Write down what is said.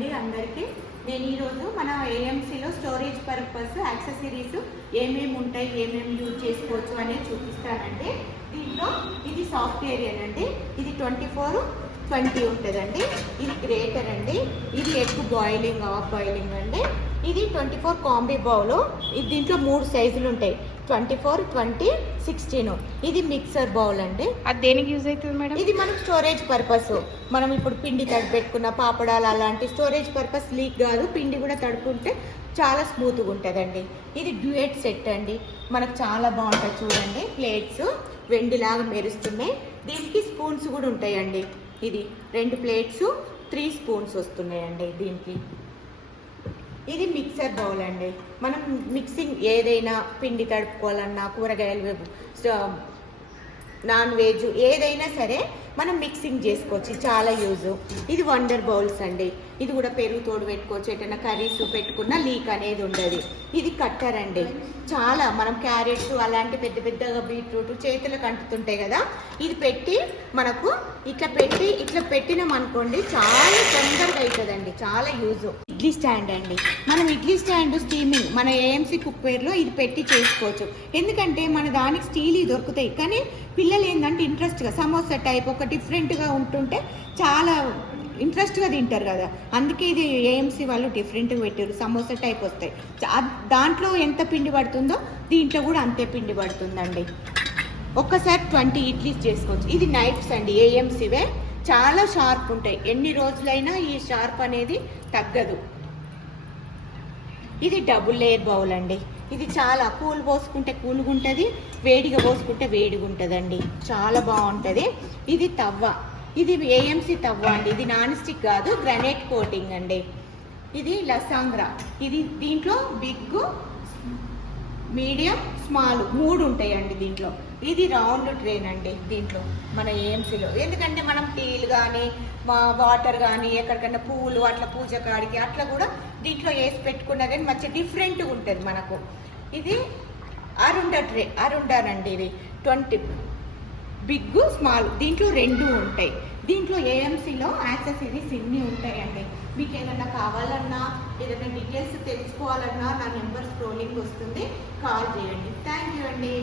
అండి అందరికీ. నేను ఈరోజు మన ఏఎంసీలో స్టోరేజ్ పర్పస్ యాక్సెసరీస్ ఏమేమి ఉంటాయి, ఏమేమి యూజ్ చేసుకోవచ్చు అనేది చూపిస్తానండి. దీంట్లో ఇది సాఫ్ట్వేర్ అండి, ఇది 24/20 ఉంటుందండి. ఇది గ్రేటర్ అండి, ఇది ఎగ్ బాయిలింగ్ ఆఫ్ బాయిలింగ్ అండి. ఇది 24 కాంబీ బౌల్. ఇది దీంట్లో 3 సైజులు ఉంటాయి, 24, 20, 16. ఇది మిక్సర్ బౌల్ అండి. అది దేనికి యూజ్ అవుతుంది మేడం? ఇది మనం స్టోరేజ్ పర్పస్, మనం ఇప్పుడు పిండి తడిపెట్టుకున్న పాపడాలు అలాంటి స్టోరేజ్ పర్పస్ లీక్ కాదు, పిండి కూడా తడుపుకుంటే చాలా స్మూత్గా ఉంటుందండి. ఇది డ్యూయట్ సెట్ అండి, మనకు చాలా బాగుంటుంది చూడండి. ప్లేట్స్ వెండిలాగా మెరుస్తున్నాయి. దీనికి స్పూన్స్ కూడా ఉంటాయండి. ఇది 2 ప్లేట్స్ 3 స్పూన్స్ వస్తున్నాయండి దీనికి. ఇది మిక్సర్ బౌల్ అండి, మనం మిక్సింగ్ ఏదైనా పిండి తడుపుకోవాలన్నా, కూరగాయలు, నాన్ వెజ్ ఏదైనా సరే మనం మిక్సింగ్ చేసుకోవచ్చు, చాలా యూజ్. ఇది వండర్ బౌల్స్ అండి, ఇది కూడా పెరుగు తోడు పెట్టుకోవచ్చు, ఎటైనా కర్రీస్ పెట్టుకున్న లీక్ అనేది ఉండదు. ఇది కట్టర్ అండి, చాలా మనం క్యారెట్స్ అలాంటి పెద్ద పెద్దగా బీట్రూట్ చేతులకు అంటుతుంటాయి కదా, ఇది పెట్టి మనకు ఇట్లా పెట్టినాం అనుకోండి చాలా తొందరగా అవుతుందండి, చాలా యూజ్. ఇడ్లీ స్టాండ్ అండి, మనం ఇడ్లీ స్టాండ్ స్టీమింగ్ మన ఏఎంసీ కుక్వేర్లో ఇది పెట్టి చేసుకోవచ్చు. ఎందుకంటే మన దానికి స్టీల్ దొరుకుతాయి, కానీ పిల్లలు ఏంటంటే ఇంట్రెస్ట్గా సమోసా టైప్ ఒక డిఫరెంట్గా ఉంటుంటే చాలా ఇంట్రెస్ట్గా తింటారు కదా, అందుకే ఇది ఏఎంసీ వాళ్ళు డిఫరెంట్గా పెట్టారు. సమోసా టైప్ వస్తాయి, దాంట్లో ఎంత పిండి పడుతుందో దీంట్లో కూడా అంతే పిండి పడుతుందండి. ఒక్కసారి 20 ఇడ్లీస్ చేసుకోవచ్చు. ఇది నైఫ్స్ అండి, ఏఎంసీవే, చాలా షార్ప్ ఉంటాయి, ఎన్ని రోజులైనా ఈ షార్ప్ అనేది తగ్గదు. ఇది డబుల్ లేయర్ బౌల్ అండి, ఇది చాలా కూల్ పోసుకుంటే కూల్గా ఉంటుంది, వేడిగా పోసుకుంటే వేడిగా ఉంటుందండి, చాలా బాగుంటుంది. ఇది తవ్వ, ఇది ఏఎంసీ తవ్వ అండి, ఇది నాన్ స్టిక్ కాదు, గ్రానైట్ కోటింగ్ అండి. ఇది లసాంగ్రా, ఇది దీంట్లో బిగ్, మీడియం, స్మాల్ 3 ఉంటాయండి దీంట్లో. ఇది రౌండ్ ట్రైన్ అండి దీంట్లో మన ఏఎంసీలో, ఎందుకంటే మనం టీలు కానీ వాటర్ కానీ ఎక్కడికన్నా పువ్వులు అట్లా పూజ కాడికి అట్లా కూడా దీంట్లో వేసి పెట్టుకున్నా కానీ మంచి డిఫరెంట్గా ఉంటుంది మనకు. ఇది అరుండర్ అండి, ఇది 20 బిగ్, స్మాల్, దీంట్లో 2 ఉంటాయి. దీంట్లో ఏఎంసీలో యాక్సెసరీస్ ఇన్ని ఉంటాయండి. మీకు ఏదైనా కావాలన్నా, ఏదైనా డీటెయిల్స్ తెలుసుకోవాలన్నా నా నెంబర్ స్క్రోలింగ్ వస్తుంది, కాల్ చేయండి. థ్యాంక్ యూ అండి.